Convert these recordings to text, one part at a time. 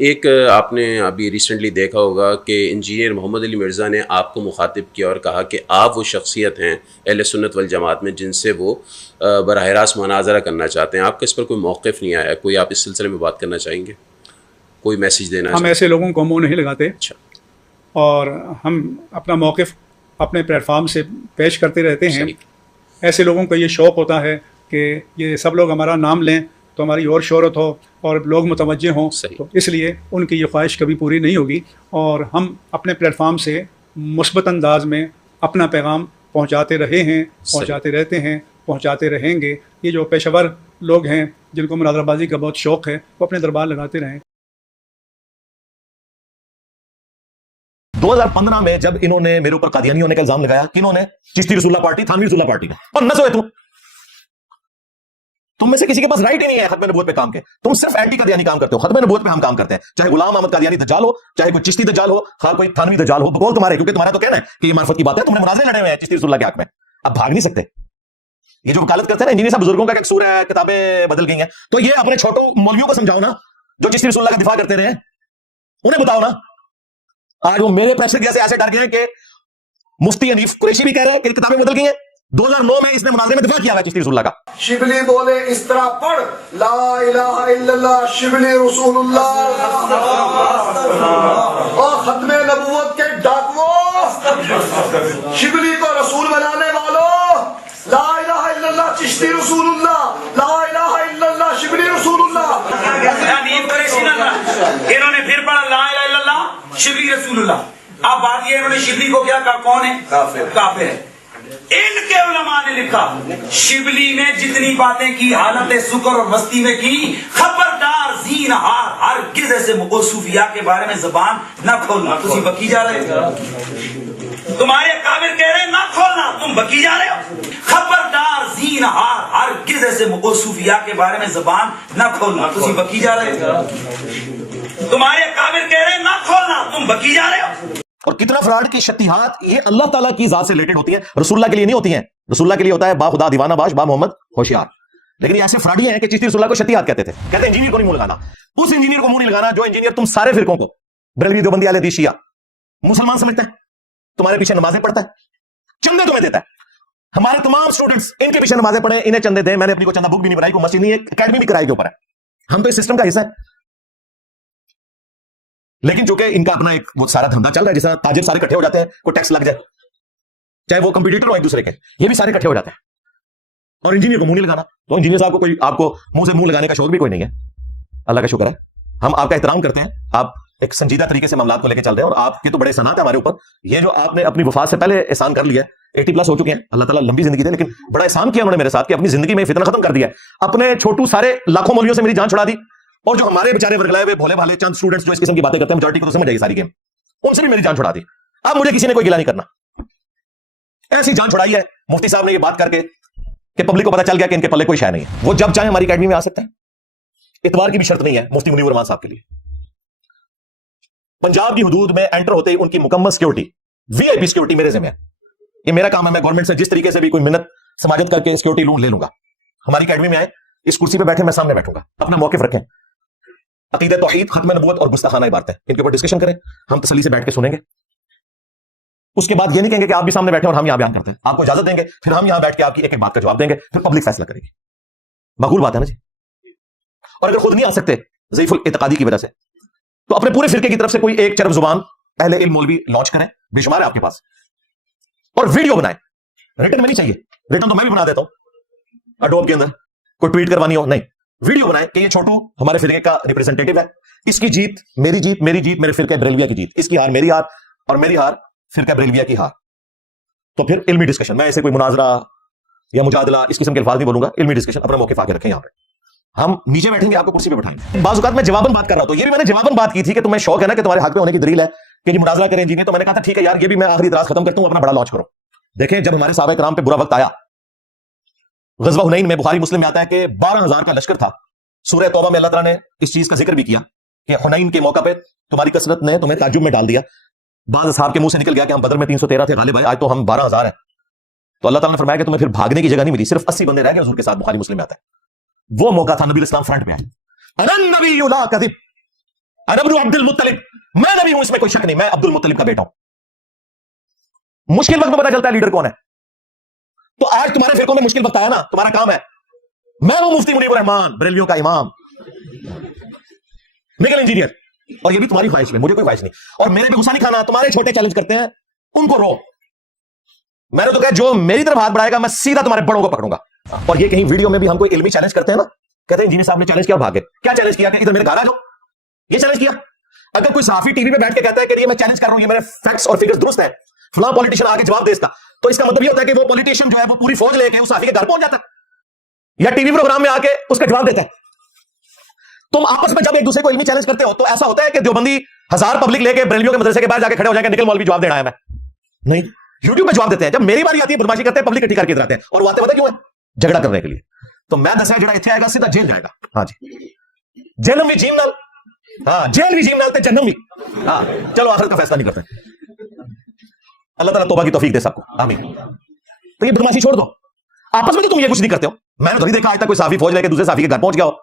एक आपने अभी रिसेंटली देखा होगा कि इंजीनियर मोहम्मद अली मिर्ज़ा ने आपको मुखातिब किया और कहा कि आप वो शख्सियत हैं अहले सुन्नत वल जमात में जिनसे वो बराह रास्त मुनाज़रा करना चाहते हैं। आपका इस पर कोई मौक़िफ़ नहीं आया, कोई आप इस सिलसिले में बात करना चाहेंगे, कोई मैसेज देना हम ऐसे लोगों को मुँह नहीं लगाते। अच्छा, और हम अपना मौक़िफ़ अपने प्लेटफार्म से पेश करते रहते हैं। सही। ऐसे लोगों को ये शौक़ होता है कि ये सब लोग हमारा नाम लें तो हमारी और शोहरत हो और लोग मुतवज्जे हों, सही। तो इसलिए उनकी ये ख्वाहिश कभी पूरी नहीं होगी। और हम अपने प्लेटफार्म से मुस्बत अंदाज में अपना पैगाम पहुँचाते रहे हैं, पहुँचाते रहते हैं, पहुँचाते रहेंगे। ये जो पेशेवर लोग हैं जिनको मुनाज़राबाजी का बहुत शौक़ है, वो अपने दरबार लगाते रहें। 2015 में जब इन्होंने मेरे ऊपर कादियानी होने का इल्जाम लगाया, किन्होंने? चिश्ती रसूलुल्लाह पार्टी, थानवी रसूलुल्लाह पार्टी ने। और न सोए तुम में से किसी के पास राइट ही नहीं है खत्म नबूवत पे काम के। तुम सिर्फ एंटी कादियानी काम करते हो, खत्म नबूवत पे हम काम करते हैं। चाहे गुलाम अहमद कादियानी दज्जाल हो, चाहे कोई चिश्ती दज्जाल हो, खा कोई थानवी दज्जाल हो, बकौल तुम्हारे, क्योंकि तुम्हारा तो कहना है कि ये मार्फत की बात है। तुमने मुनाज़रे लड़े हुए हैं चिश्ती रसूलुल्लाह के हक में, अब भाग नहीं सकते। ये जो वकालत करते हैं ना इंजीनियर साहब, बुजुर्गों का कसूर है, किताबें बदल गई हैं, तो ये अपने छोटो मौलवियों को समझाओ ना, जो चिश्ती रसूलुल्लाह का दिफा करते रहे, उन्हें बताओ ना। आज वो मेरे प्रेस से ऐसे डर गए कि मुफ्ती हनीफ कुरैशी भी कह रहे हैं कि किताबें बदल गई हैं। 2009 में इसने मुनाज़रे में दिफा किया हुआ चिश्ती रसूलुल्लाह का। शिबली बोले इस तरह पढ़, ला इलाहा इल्लल्लाह शिबली रसूलुल्लाह, और खत्मे नबूवत के डाकुओं, शिबली को रसूल बनाने वालों, ला इलाहा इल्लल्लाह चिश्ती रसूलुल्लाह, ला इलाहा इल्लल्लाह शिबली रसूलुल्लाह। इन्होंने फिर पढ़ा ला इलाहा इल्लल्लाह शिबली रसूलुल्लाह। अब बात ये, इन्होंने शिबली को क्या कहा? कौन है? काफिर है। इनके उलमा ने लिखा शिबली ने जितनी बातें की हालत सुकर और मस्ती में की, खबरदार जीन हार हर किस ऐसे सूफिया के बारे में जबान न खोलना। तुम बकी जा रहे हो, तुम्हारे काबिर कह रहे हैं ना खोलना, तुम बकी जा रहे हो। खबरदार जीन हार हर किस ऐसे सूफिया के बारे में जबान न खोलना। तुम बकी जा रहे हो, तुम्हारे काबिर कह रहे हैं ना खोलना, तुम बकी जा रहे हो। और कितना फ्रॉड की शतीहात ये अल्लाह ताला की जात से रिलेटेड होती है, रसूलुल्लाह के लिए नहीं होती हैं। रसूलुल्लाह के लिए होता है बा खुदा दीवाना बाश, बा मोहम्मद होशियार। लेकिन ये ऐसे फ्रॉडी हैं कि चिश्ती रसूलुल्लाह को शतीहात कहते थे। कहते इंजीनियर को नहीं मुंह लगाना, उस इंजीनियर को मुंह नहीं लगाना जो इंजीनियर तुम सारे फिरकों को, बरेलवी, देवबंदी, अहले हदीस, शिया, मुसलमान समझता है, तुम्हारे पीछे नमाजें पढ़ता है, चंदे तुम्हें देता है। हमारे तमाम स्टूडेंट्स इनके पीछे नमाजें पढ़े, इन्हें चंदे दे। मैंने अपनी को चंदा बुक भी नहीं बनाई, कोई मस्जिद नहीं है, अकेडमी भी किराए के ऊपर है। हम तो इस सिस्टम का हिस्सा है। लेकिन चूंकि इनका अपना एक वो सारा धंधा चल रहा है, जैसा ताजिर सारे इकट्ठे हो जाते हैं, कोई टैक्स लग जाए, चाहे वो कंपटीटर हो एक दूसरे के, ये भी सारे इकट्ठे हो जाते हैं। और इंजीनियर को मुंह नहीं लगाना, तो इंजीनियर साहब को कोई आपको मुंह से मुंह लगाने का शौक भी कोई नहीं है। अल्लाह का शुक्र है, हम आपका एहतराम करते हैं, आप एक संजीदा तरीके से मामलात को लेकर चल रहे हैं, और आपके तो बड़े सनात है हमारे ऊपर। ये जो आपने अपनी वफात से पहले एहसान कर लिया, 80+ हो चुके हैं, अल्लाह ताला लंबी जिंदगी दे, लेकिन बड़ा एहसान किया उन्होंने मेरे साथ कि अपनी जिंदगी में फितना खत्म कर दिया। अपने छोटू सारे लाखों मौलवियों से मेरी जान छुड़ा दी, और जो हमारे बेचारे वर्गलाए हुए भोले भाले चंद स्टूडेंट्स जो इस किस्म की बातें करते हैं, मेजॉरिटी को तो समझ आई सारी गेम, उनसे भी मेरी जान छुड़ा दी। अब मुझे किसी ने कोई गिला नहीं करना, ऐसी जान छुड़ाई है मुफ्ती साहब ने ये बात करके कि पब्लिक को पता चल गया कि इनके पल्ले कोई शय नहीं है। वो जब चाहे हमारी अकेडमी में आ सकते हैं, इतवार की भी शर्त नहीं है मुफ्ती मुनीर रहमान साहब के लिए। पंजाब की हुदूद में एंटर होते ही उनकी मुकम्मल सिक्योरिटी, वीआईपी सिक्योरिटी मेरे जिम्मे है। ये मेरा काम है, मैं गवर्नमेंट से जिस तरीके से भी कोई मिन्नत समाजत करके सिक्योरिटी लूं ले लूंगा। हमारी अकेडमी में आए, इस कुर्सी पे बैठे, मैं सामने बैठूंगा, अपना मौक़िफ़ रखें, अकीदा तौहीद, खत्म नबूवत और गुस्ताखाना इबारतें, इनके ऊपर डिस्कशन करें, हम तसल्ली से बैठ के सुनेंगे। उसके बाद ये नहीं कहेंगे कि आप भी सामने बैठे और हम यहां बयान करते हैं, आपको इजाजत देंगे, फिर हम यहां बैठ के आपकी एक एक बात का जवाब देंगे, फिर पब्लिक फैसला करेगी। मकबूल बात है ना जी। और अगर खुद नहीं आ सकते ज़ईफुल इत्क़ादी की वजह से, तो अपने पूरे फिरके की तरफ से कोई एक चरब जुबान अहले इल्म मौलवी लॉन्च करें, बेशुमार है आपके पास, और वीडियो बनाएं। रिटन में नहीं चाहिए, रिटन तो मैं भी बना देता हूं अडोब के अंदर, कोई ट्वीट करवानी हो नहीं, वीडियो बनाएं कि ये छोटू हमारे फिरके का रिप्रेजेंटेटिव है, इसकी जीत मेरी जीत, मेरी जीत मेरे फिरके बरेलविया की जीत, इसकी हार मेरी हार, और मेरी हार फिरका बरेलविया की हार। तो फिर इल्मी डिस्कशन, मैं ऐसे कोई मुनाजरा या मुजादला इस किस्म के अल्फाज नहीं बोलूंगा, इल्मी डिस्कशन, अपना मौके आगे रखें। यहां पे हम नीचे बैठेंगे, आपको कुर्सी पे बैठाएंगे। बाज़ औक़ात मैं जवाबन बात कर रहा हूं, तो ये भी मैंने जवाबन बात की थी कि तुम्हें शौक है ना कि तुम्हारे हक में होने की दलील है कि मुनाजरा करें इंजीनियर, तो मैंने कहा था ठीक है यार, ये भी मैं आखिरी इतराज खत्म करता हूं, अपना बड़ा लॉन्च करो। देखें, जब हमारे सहाबा किराम पे बुरा वक्त आया, ग़ज़वा हुनैन में, बुखारी मुस्लिम में आता है कि 12,000 का लश्कर था। सूरह तौबा में अल्लाह ताला ने इस चीज का जिक्र भी किया कि हुनैन के मौका पे तुम्हारी कसरत ने तुम्हें ताज्जुब में डाल दिया। बाज़ असहाब के मुंह से निकल गया कि हम बदर में 313 थे गालिब, आज तो हम 12,000 हैं। तो अल्लाह ताला ने फरमाया कि तुम्हें फिर भागने की जगह नहीं मिली, सिर्फ 80 बंदे रह गए हुजूर के साथ। बुखारी मुस्लिम में आता है, वो मौका था, नबी इस्लाम फ्रंट में आए। अनन नबी ला कज़िब, अनबनु अब्दुल मुत्तलिब, मैं नबी हूं, इसमें कोई शक नहीं, मैं अब्दुल मुत्तलिब का बेटा हूं। मुश्किल वक्त में पता चलता है लीडर कौन है। तो आज तुम्हारे फिरकों में मुश्किल वक्त आया ना, तुम्हारा काम है, मैं हूं मुफ्ती मुनीबुर रहमान, बरेलवियों का इमाम, मेकल इंजीनियर, और ये भी तुम्हारी ख्वाहिश में, मुझे कोई ख्वाहिश नहीं, और मेरे पे गुस्सा नहीं खाना। तुम्हारे छोटे चैलेंज करते हैं, उनको रो। मैंने तो कहा जो मेरी तरफ हाथ बढ़ाएगा मैं सीधा तुम्हारे बड़ों को पकड़ूंगा। और ये कहीं वीडियो में भी हम कोई इल्मी चैलेंज करते हैं ना, कहते हैं इंजीनियर साहब ने चैलेंज किया और भागे। क्या चैलेंज किया? कि इधर मेरे घर आ जाओ, ये चैलेंज किया। अगर कोई सहाफी टीवी पे बैठ के कहता है कि ये मैं चैलेंज कर रहा हूं, ये मेरे फैक्ट्स और फिगर्स दुरुस्त है, फलां पॉलिटिशियन आके जवाब दे इसका, तो इसका मतलब ये होता है कि वो पॉलिटिशियन जो है वो पूरी फौज लेके उस सहाफी के घर पहुंच जाता है या टीवी प्रोग्राम में आके उसका जवाब देता है। तुम आपस में जब एक दूसरे को इल्मी चैलेंज करते हो तो ऐसा होता है कि देवबंदी 1000 पब्लिक लेके बरेलवियों के मदरसे के बाहर जाके खड़े हो जाएंगे, निकल मौलवी जवाब देना है मैं नहीं, यूट्यूब पे जवाब देते हैं। जब मेरी बारी आती है बदमाशी करते हैं, पब्लिक इकट्ठी करके इधर आते हैं, और वो आते पता क्यों है? झगड़ा करने के लिए। तो मैं दसा जड़ा इत्थे आएगा सीधा जेल जाएगा। हाँ जी, जेलम भी जीम नाल, हाँ जेल भी जीम नाल ते जन्नम भी। हाँ चलो आखिरत का फैसला नहीं करते, अल्लाह ताला तौबा की तौफीक दे सबको, आमीन। तो ये बदमाशी छोड़ दो, आपस में तो तुम ये कुछ नहीं करते हो। मैंने तो नहीं देखा आज तक कोई साफी फौज लेके दूसरे साफी के घर पहुंच गया हो,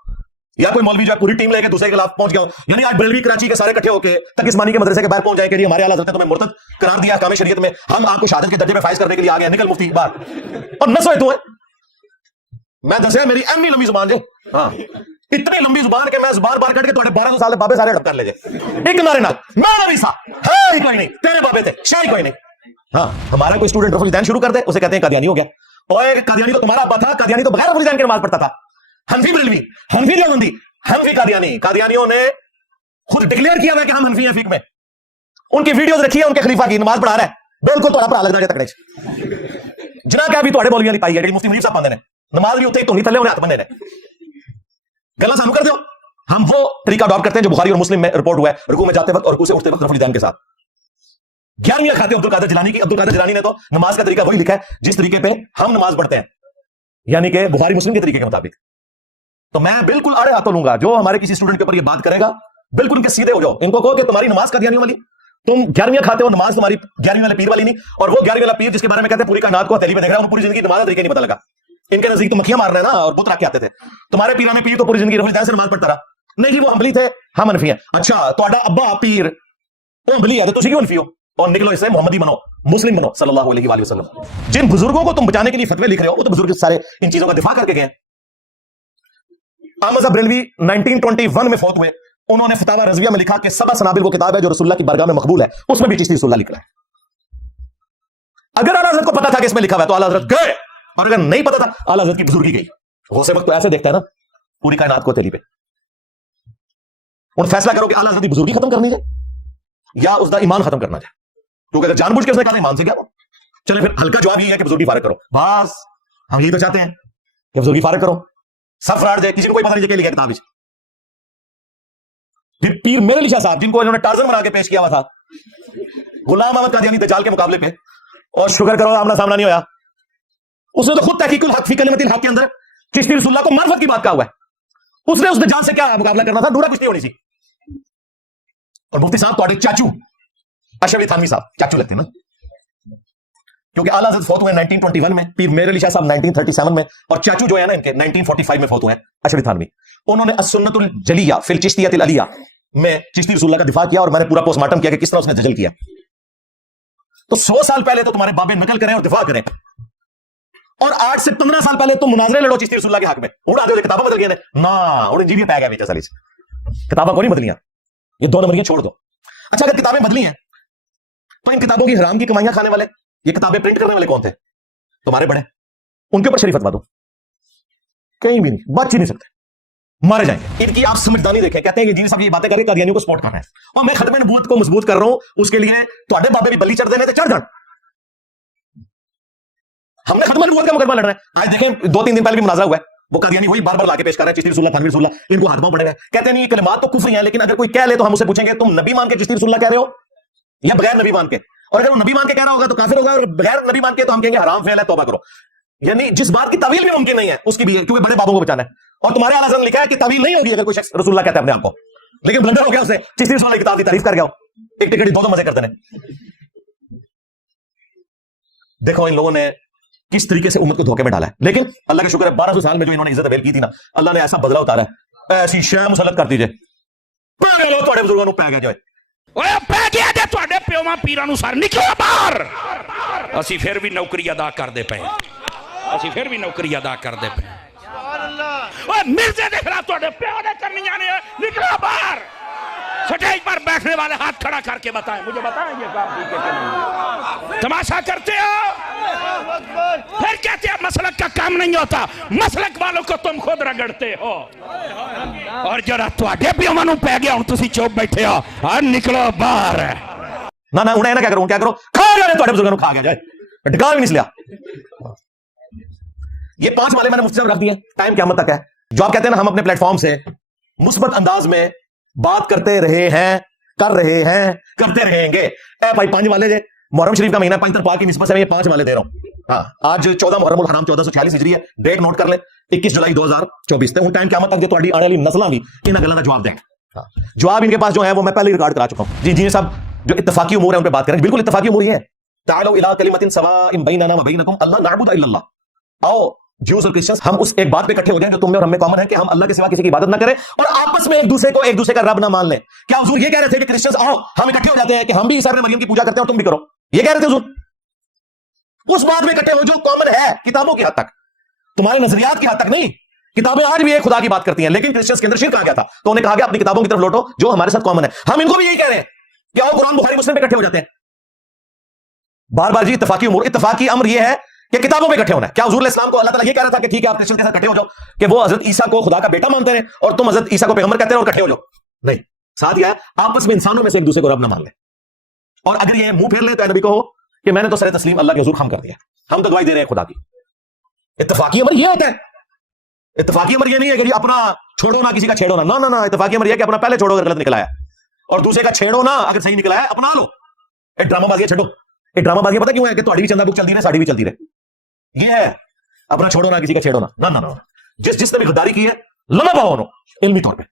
या कोई मौलवी जो है पूरी टीम लेके दूसरे के खिलाफ पहुंच गया हो। यानी आज बरेलवी कराची के सारे इकट्ठे होकर तकिस्मानी के मदरसे के बाहर पहुंच जाए कि हमारे आला हज़रत ने तुम्हें मुर्तद करार दिया अहकाम शरीयत में, हम आपको शहादत के दर्जे में फाइज करने के लिए आ गए, निकल मुफ्ती बाहर। और नसो तू है, मैं दस मेरी एमनी लंबी जुबान जे, हाँ इतनी लंबी जुबान के मैं जुबान बार कट के तुम्हारे 1200 साल बाबे सारे हड़प कर ले जाए एक नारे ना, मैं नबी सा है ही कोई नहीं, तेरे बाबे थे शाही कोई नहीं। हाँ हमारा कोई स्टूडेंट रफुल दैन शुरू कर दे, उसे कहते हैं कादियानी हो गया। और कादियानी तो तुम्हारा अब्बा था, कादियानी तो बगैर रफुल दैन के नमाज पढ़ता था। हनफी बरेलवी, हनफी देवबंदी, हनफी कादियानी, कादियानियों ने खुद डिक्लेयर किया है कि हम हनफी हैं फीक में। उनकी वीडियोस रखी है, उनके खलीफा की नमाज पढ़ा रहा है, बिल्कुल थोड़ा भरा लगना तकड़े जना क्या भी थोड़े मौलवियां दी पाई है, मुफ्ती मुनीर साहब पांदे ने नमाज भी उत्ते तो नहीं थले उन्हें हाथ बन्ने ने गल्ला सानू कर दो। हम वो तरीका अडॉप्ट करते हैं जो बुखारी और मुस्लिम में रिपोर्ट हुआ है, रुकू में जाते वक्त और रुकू से उठते वक्त रफुल दैन के साथ। 11वीं खाते अब्दुल कादिर जिलानी की। अब्दुल कादिर जिलानी ने तो नमाज का तरीका वही लिखा है जिस तरीके पे हम नमाज पढ़ते हैं, यानी कि बुखारी मुस्लिम के तरीके के मुताबिक। तो मैं बिल्कुल अड़े हाथों लूंगा जो हमारे किसी स्टूडेंट के ऊपर ये बात करेगा, बिल्कुल उनके सीधे हो जाओ, इनको कहो कि तुम्हारी नमाज कादियानी वाली, तुम 11वीं खाते हो, नमाज तुम्हारी 11वीं वाले पीर वाली नहीं। और वो 11वीं वाला पीर जिसके बारे में कहते हैं पूरी कायनात को हथेली पे देख रहा है, पूरी जिंदगी नमाज तरीके नहीं पता लगा। इनके नजदीक तो मक्खियां मार रहे हैं ना और बुत रख के आते थे। तुम्हारे पीराने पीर तो पूरी जिंदगी रफुल दैन से नमाज पढ़ता रहा, नहीं जी वो हम्बली थे, हम हनफी हैं। अच्छा तुम्हारा अब्बा पीर वो हम्बली है तो तुम क्यों हनफी हो? और निकलो इससे मोहम्मदी बनो, मुस्लिम बनो सल्लल्लाहु अलैहि वसल्लम। जिन बुजुर्गों को तुम बचाने के लिए फतवे लिख रहे हो वो तो बुजुर्ग सारे इन चीजों का दिफा करके गए। अहमद बरेलवी 1921 में फौत हुए, उन्होंने फतावा रज़विया में लिखा कि सबा सनाबिल वो किताब है जो रसूलुल्लाह की बारगाह में मकबूल है, उसमें भी चिश्ती रसूलुल्लाह लिख रहा है। अगर आला हज़रत को पता था कि इसमें लिखा हुआ है तो आला हज़रत गए, और अगर नहीं पता था आला हज़रत की बुजुर्गी गई। गौसे वक्त तो ऐसे देखता है ना पूरी कायनात को तेली पे। उन फैसला करो कि आला हज़रत की बुजुर्गी खत्म करनी है या उसका ईमान खत्म करना है, क्योंकि अगर जानबूझ के उसने कहा ईमान से क्या, चले फिर हल्का जवाब ये है कि बुजुर्गी फारिग करो। बस हम यही तो चाहते हैं कि बुजुर्गी फारिग करो, सब फ्रॉड जाए, किसी को कोई पता नहीं क्या लिखा किताब। फिर पीर मेरे अली शाह साहब जिनको इन्होंने टार्जन बना के पेश किया हुआ था गुलाम अहमद कादियानी दज्जाल के मुकाबले पे, और शुक्र करो आमना सामना नहीं होया। उसने तो खुद तहकीकुल हक फी कलिमतिल हक के अंदर चिश्ती रसूलुल्लाह को मार्फत की बात कहा हुआ है। उसने उस दज्जाल से क्या मुकाबला करना था, नूरा कुश्ती होनी थी। और मुफ्ती साहब तुम्हारे चाचू अशरफ अली थानवी साहब चाचू लगते हैं ना, क्योंकि आला हज़रत फौत हुए 1921 में, पीर मेरे अली शाह साहब 1937 में, और चाचू जो है ना इनके 1945 में फौत हुए हैं अशरफ अली थानवी। उन्होंने अस्सुन्नतुल जलिया फिल चिश्तियतिल अलिया में चिश्ती रसूलुल्लाह का दिफा किया, और मैंने पूरा पोस्टमार्टम किया कि किस तरह उसने दजल किया। तो 100 साल पहले तो तुम्हारे बाबे नकल करें और दिफा करें, और 8 से 15 साल पहले तुम मुनाजरे लड़ो चिश्ती रसूलुल्लाह के हक में, उड़ा दो किताबें बदल गई ना, और इंजीनियर टैग है बीच साली किताबें को नहीं बदलियां, ये 2 नंबरियां छोड़ दो। अच्छा अगर किताबें बदली हैं तो इन किताबों की हराम की कमाइयां खाने वाले, ये किताबें प्रिंट करने वाले कौन थे? तुम्हारे बड़े, उनके ऊपर शरीफ फतवा दो, कहीं भी नहीं, बच ही नहीं सकते, मारे जाएंगे। इनकी आप समझदारी देखें, कहते हैं कि जी सब ये बातें करके कादियानियों को सपोर्ट करना है, और मैं खत्मे नबूवत को मजबूत कर रहा हूं, उसके लिए तुम्हारे बाबे भी बल्ली चढ़ देने थे, चढ़ जान। हमने खत्मे नबूवत का मुकदमा लड़ रहे हैं। आज देखें 2-3 दिन पहले भी मुनाजरा हुआ है, वो कादियानी वही बार बार लाके पेश कर रहे हैं चिश्ती रसूलुल्लाह थानवी रसूलुल्लाह, इनको हाथ पांव पड़े हैं, कहते हैं ये कलिमात तो कुफ्र हैं, लेकिन अगर कोई कह ले तो हम उसे पूछेंगे तुम नबी मान के चिश्ती रसूलुल्लाह कह रहे हो या बगैर नबी मान के, और अगर वो नबी मान के कह रहा होगा तो काफिर होगा, और बगैर नबी मान के तो हम कहेंगे हराम फेल है, तौबा करो। यानी जिस बात की तवील भी मुमकिन नहीं है उसकी भी है, क्योंकि बड़े बाबों को बचाना है। और तुम्हारे आला हज़रत ने लिखा है कि तवील नहीं होगी अगर कोई शख्स रसूलुल्लाह कहता है अपने आप को, लेकिन ब्लंडर हो गया उसे चिश्ती रसूलुल्लाह की किताब की तारीफ कर गया, एक टिकट 2 मजे करते हैं। देखो इन लोगों ने किस तरीके से उम्मत को धोखे में डाला है, लेकिन अल्लाह का शुक्र है 1200 साल में जो इन्होंने इज्जत अवेल की थी ना, अल्लाह ने ऐसा बदला उतारा है, ऐसी शय मुसल्लत कर दीजिए ਪੈ ਲੋ ਤੁਹਾਡੇ ਬਜ਼ੁਰਗਾਂ ਨੂੰ ਪੈ ਗਿਆ ਜਾਏ ਓਏ ਪੈ ਗਿਆ ਜੇ ਤੁਹਾਡੇ ਪਿਓਾਂ ਪੀਰਾਂ ਨੂੰ ਸਰ ਨਿਕਲਿਆ ਬਾਹਰ ਅਸੀਂ ਫਿਰ ਵੀ ਨੌਕਰੀ ਅਦਾ ਕਰਦੇ ਪਏ ਅਸੀਂ ਫਿਰ ਵੀ ਨੌਕਰੀ ਅਦਾ ਕਰਦੇ ਪਏ ਓਏ मिर्जे के खिलाफ ਤੁਹਾਡੇ ਪਿਓ ने करनियां ने निकला बाहर स्टेज पर बैठने वाले हाथ खड़ा करके बताएं मुझे बताएं ये काम ठीक है कि नहीं तमाशा करते हो फिर कहते हैं मसलक का काम नहीं होता मसलक वालों को तुम खुद रगड़ते हो और जरा ਤੁਹਾਡੇ ਪਿਓਾਂ ਨੂੰ ਪੈ ਗਿਆ ਹੁਣ ਤੁਸੀਂ ਚੁੱਪ ਬੈਠੇ ਹੋ ਆ ਨਿਕਲੋ ਬਾਹਰ ना ना उन्हें ना क्या करो खा गया ਤੁਹਾਡੇ ਬਜ਼ੁਰਗਾਂ ਨੂੰ खा गया जाए ढका भी नहीं लिया ये 5 वाले मैंने मुफ्त में रख दिए टाइम क़यामत तक है जो आप कहते हैं ना हम अपने प्लेटफॉर्म से मुस्बत अंदाज में बात करते रहे हैं कर रहे हैं करते रहेंगे ए भाई 5 वाले जे मुहर्रम शरीफ का महीना 5 पाक की निस्बत से मैं ये 5 वाले दे रहा हूं हाँ आज 14 मुहर्रम उल हराम 1446 हिजरी है डेट नोट कर ले 21 जुलाई 2024 ते टाइम क़यामत तक जो तुम्हारी आने वाली नस्लां भी इन गल्लां दा जवाब दें जवाब इनके पास जो है वो मैं पहले ही रिकॉर्ड करा चुका हूं जी साहब जो इत्तफाकी उमूर है उन पे बात करें बिल्कुल इत्तफाकी उमूर ही है तालो इला कलिमतिन सवाइन बैनना व बैनकुम अल्ला नअबुदु इल्लल्लाह आओ ज्यूस और क्रिश्चियंस हम उस एक बात पे इकट्ठे हो जाएं जो तुम में और हम में कॉमन है कि हम अल्लाह के सिवा किसी की इबादत ना करें और आपस में एक दूसरे का रब ना मान लें क्या हुजूर ये कह रहे थे कि क्रिश्चियंस आओ हम इकट्ठे हो जाते हैं कि हम भी ईसा इब्न मरियम की पूजा करते हैं और तुम भी करो ये कह रहे थे हुजूर उस बात में इकट्ठे हो जो कॉमन है किताबों की हद तक तुम्हारे नजरियात की हद तक नहीं किताबें आज भी एक खुदा की बात करती हैं लेकिन क्रिश्चियंस के अंदर शिर्क आ गया था तो उन्हें कहा गया अपनी किताबों की तरफ लौटो जो हमारे साथ कॉमन है हम इनको भी यही कह रहे हैं कि आओ कुरान बुखारी मुस्लिम पे इकट्ठे हो जाते हैं बार बार जी इत्तफाकी उमूर इत्तफाकी अम्र यह है कि किताबों में इकट्ठे होना है क्या हुजूर इस्लाम को अल्लाह ताला ये कह रहा था कि ठीक है आप क्रिश्चियन के साथ इकट्ठे हो जाओ कि वो हजरत ईसा को खुदा का बेटा मानते हैं और तुम हजरत ईसा को पैगंबर कहते हैं और इकट्ठे हो जाओ नहीं साथ ही आपस में इंसानों में से एक दूसरे को रब ना मान ले और अगर ये मुंह फेर ले तो नबी को हो कि मैंने तो सर तस्लीम अल्लाह के हुजूर खम कर दिया हम तो गवाही दे रहे हैं खुदा की इत्तफाकी अमर ये होता है इत्तफाकी अमर ये नहीं है कि अपना छोड़ो ना किसी का छेड़ो ना ना इत्तफाकी अमर ये कि अपना पहले छोड़ो अगर गलत निकला है और दूसरे का छेड़ो ना अगर सही निकला है अपना लो एक ड्रामाबाजी छो एक ड्रामाबाजी पता क्यों है कि तुम्हारी भी चंदा बुक चलती रहे साड़ी भी चलती रहे ये है अपना छोड़ो ना किसी का छेड़ो ना जिसने भी गद्दारी की है लमा पाओ इल्मी तौर पे